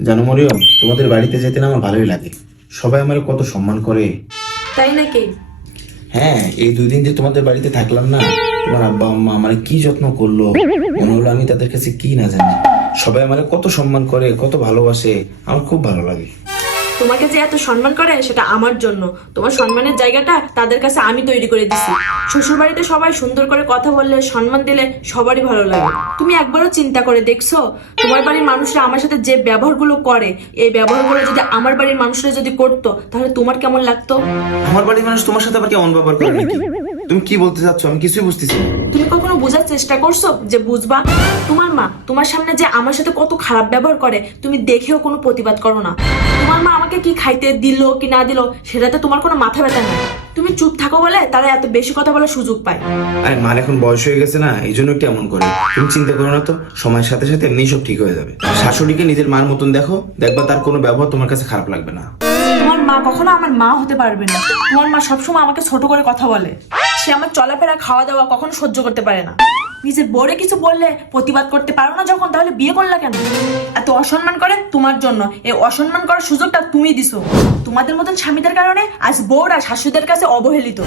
জানো মরিয়ম, তোমাদের বাড়িতে যেতে না আমার ভালোই লাগে। সবাই আমার কত সম্মান করে। তাই নাকি? হ্যাঁ, এই 2 দিন যে তোমাদের বাড়িতে থাকলাম না, তোমার আব্বা আম্মা আমার কি যত্ন করলো, মনে হলো আমি তাদের কাছে কি না জানি। সবাই আমার কত সম্মান করে, কত ভালোবাসে, আমার খুব ভালো লাগে। তোমাকে যে এত সম্মান করে সেটা আমার জন্য। তোমার সম্মানের জায়গাটা তাদের কাছে আমি তৈরি করে দিছি। শ্বশুর বাড়িতে সবাই সুন্দর করে কথা বললে, সম্মান দিলে সবারই ভালো লাগে। তুমি একবারও চিন্তা করে দেখছো তোমার বাড়ির মানুষরা আমার সাথে যে ব্যবহারগুলো করে, এই ব্যবহারগুলো যদি আমার বাড়ির মানুষরা যদি করতো তাহলে তোমার কেমন লাগতো? আমার বাড়ির মানুষ তোমার সাথে আবার কেমন ব্যবহার করে নাকি? তুমি কি বলতে চাচ্ছ? আমি কিছুই বুঝতেছি না। তুমি কখনো বোঝার চেষ্টা করছো যে বুঝবা? তোমার মা তোমার সামনে যে আমার সাথে কত খারাপ ব্যবহার করে তুমি দেখেও কোনো প্রতিবাদ করো না। তোমার মা আমাকে কি খাইতে দিল কি না দিল সেটাতে তোমার কোনো মাথা ব্যথা নাই। তুমি চুপ থাকো বলে তারা এত বেশি কথা বলার সুযোগ পায়। আরে মার এখন বয়স হয়ে গেছে না, এই জন্য একটু এমন করে। তুমি চিন্তা করো না তো, সময়ের সাথে সাথে এমনি সব ঠিক হয়ে যাবে। শাশুড়িকে নিজের মার মতন দেখো, দেখবা তার কোনো ব্যবহার তোমার কাছে খারাপ লাগবে না। তোমার মা কখনো আমার মা হতে পারবে না। তোমার মা সবসময় আমাকে ছোট করে কথা বলে। সে আমার চলাফেরা খাওয়া দাওয়া কখনো সহ্য করতে পারে না। নিজের বউরে কিছু বললে প্রতিবাদ করতে পারো না যখন, তাহলে বিয়ে করলা কেন? এত অসম্মান করে তোমার জন্য। এই অসম্মান করার সুযোগটা তুমি দিছো। তোমাদের মতন স্বামীদের কারণে আজ বউরা শাশুড়িদের কাছে অবহেলিত।